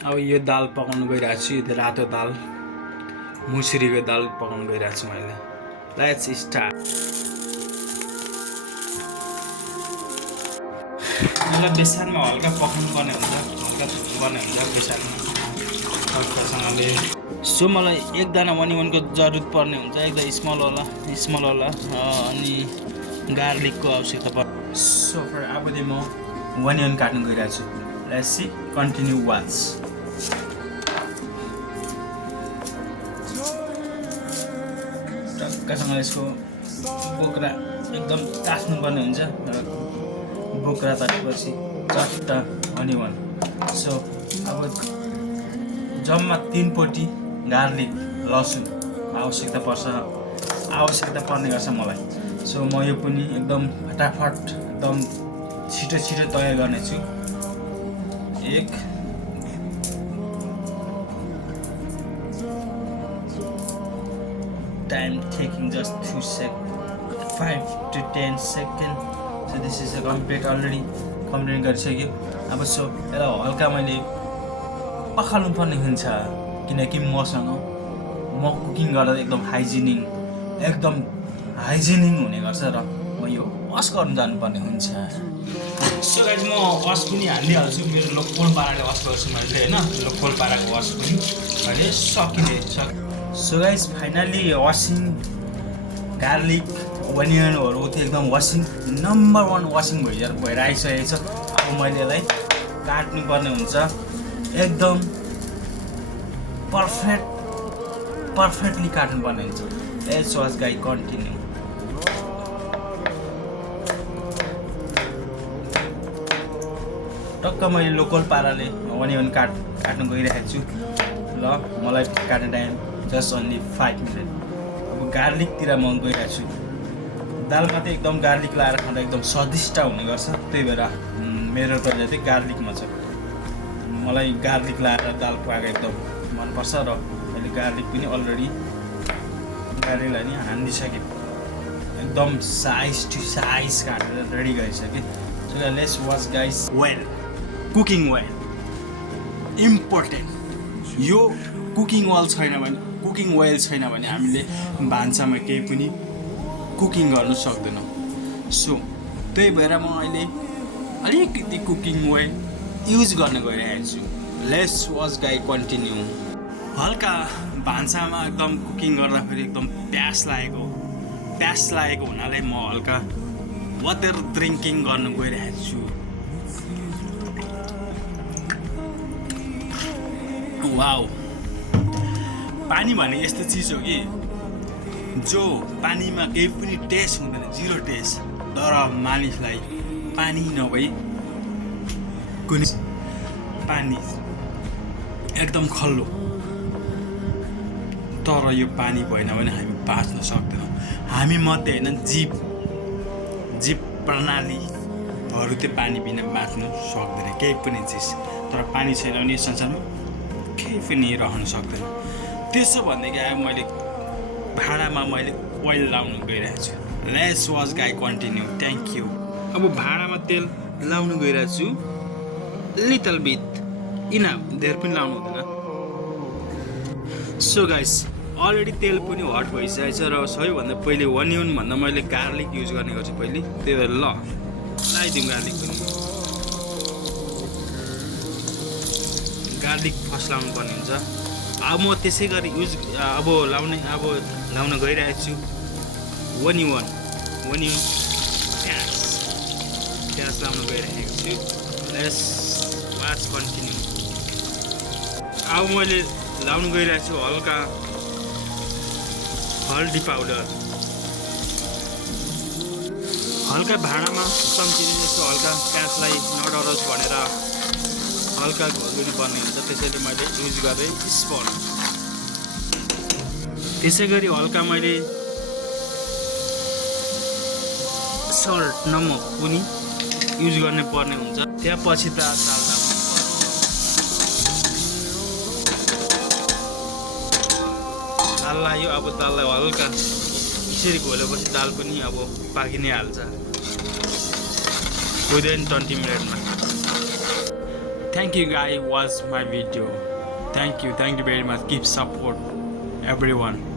अब यो दाल पकाउनु गइरहेको छु। यो रातो दाल मुसुरीको दाल पकाउनु गइरहेको छु मैले। Let's start. यसलाई बेसारमा हल्का पकाउनु पर्ने हुन्छ, हल्का धुनुपर्ने हुन्छ बेसारमा हल्कासँगले। सो मलाई एक दाना अनियनको जरुरत पर्ने हुन्छ, एकदम स्मल वाला अनि गार्लिकको आवश्यकता पर्छ। सो फर अब चाहिँ म अनियन काट्नु गइरहेको छु। Let's see, continue watch. टक्कसँग यसको बोक्रा एकदम काट्नुपर्ने हुन्छ। बोक्रा काटेपछि चट्ट अनियन। सो अब जम्मा 3 पोटी गार्लिक लसुन आवश्यकता पर्ने गर्छ मलाई। सो म यो पनि एकदम फटाफट एकदम छिटो तयार गर्नेछु। एक time taking just 5 to 10 second. So this is a complete गरिसक्यो। अब सो यसलाई हल्का मैले पखाल्नु पर्ने हुन्छ, किनकि म कुकिङ गर्दा एकदम हाइजिनिङ हुने गर्छ र म यो वास गर्नु जानुपर्ने हुन्छ। सो गाइज म वास पनि हालिदिइहाल्छु। मेरो लोकल पाराले वास गर्छु मैले होइन, लोकल पाराको वास पनि अहिले सकिने। So guys finally washing garlic अनियनहरू चाहिँ एकदम नम्बर 1 वासिङ भइसकेको छ। अब मैले यसलाई काट्नु पर्ने हुन्छ, एकदम पर्फेक्टली काट्नु पर्ने हुन्छ। Let's watch guys, continue. टक्क मैले लोकल पाराले अनियन काट्नु गइरहेको छु। ल मलाई काट्ने टाइम जस्ट ओन्ली 5 मिनट। अब गार्लिकतिर म गइरहेको छु। दालमा चाहिँ एकदम गार्लिक लाएर खाँदा एकदम स्वादिष्ट हुने गर्छ, त्यही भएर मेरो प्रजा चाहिँ गार्लिकमा छ। मलाई गार्लिक लाएर दाल पकाएको एकदम मनपर्छ र मैले गार्लिक पनि अलरेडी गार्लिकलाई नि हानिदिइसकेँ, एकदम साइज टु साइज काटेर रेडी गरिसकेँ। So let's watch guys. Cooking well important. यो कुकिङ वेल छैन भने हामीले भान्सामा केही पनि कुकिङ गर्न सक्दैनौँ। सो त्यही भएर म अहिले अलिकति कुकिङ वेल युज गर्न गइरहेको छु। Let's watch guys, continue. हल्का भान्सामा एकदम कुकिङ गर्दाखेरि एकदम प्यास लागेको हुनाले म हल्का वाटर ड्रिङ्किङ गर्न गइरहेको छु। वाउ, पानी भने यस्तो चिज हो कि जो पानीमा केही पनि टेस्ट हुँदैन, 0 टेस्ट। तर मानिसलाई पानी नभई कुनै पानी एकदम खल्लो, तर यो पानी भएन भने हामी बाँच्न सक्दैनौँ। हामी मात्रै होइन, जीव प्रणालीहरू त्यो पानी बिना बाँच्नु सक्दैन केही पनि चिज। तर पानी छैन भने यस संसारमा केही पनि रहन सक्दैन। त्यसो भनेदेखि अब मैले भाँडामा ओइल लाउनु गइरहेको छु। Let's watch guys, continue. Thank you. अब भाँडामा तेल लाउनु गइरहेको छु। लिटल बिट इनफ, धेर पनि लाउनु हुँदैन। सो गाइस अलरेडी तेल पनि हट भइसकेको छ र सबैभन्दा पहिले अनियन भन्दा मैले गार्लिक युज गर्ने गर्छु पहिले। त्यही भएर ल लगाइदिउँ गार्लिक पनि। गार्लिक फर्स्ट लाउनु पर्ने हुन्छ। अब म त्यसै गरी लाउन गइरहेको छु अनियन प्याज लाउन गइरहेको छु। Let's watch, continue. अब मैले लाउन गइरहेको छु हल्का हल्दी पाउडर। हल्का भाँडामा कम्ती जस्तो हल्का प्याजलाई नडरोस् भनेर हल्का घोल्नु पर्ने हुन्छ, त्यसैले मैले युज गरेँ स्पुन। त्यसै गरी हल्का मैले सल्ट, नमक पनि युज गर्ने पर्ने हुन्छ। त्यसपछि त दाल लाग्यो। अब दाललाई हल्का यसरी घोलेपछि दाल पनि अब पाकि नै हाल्छ विदिन 20 मिनटमा। Thank you guys watch my video. Thank you very much. Keep support everyone.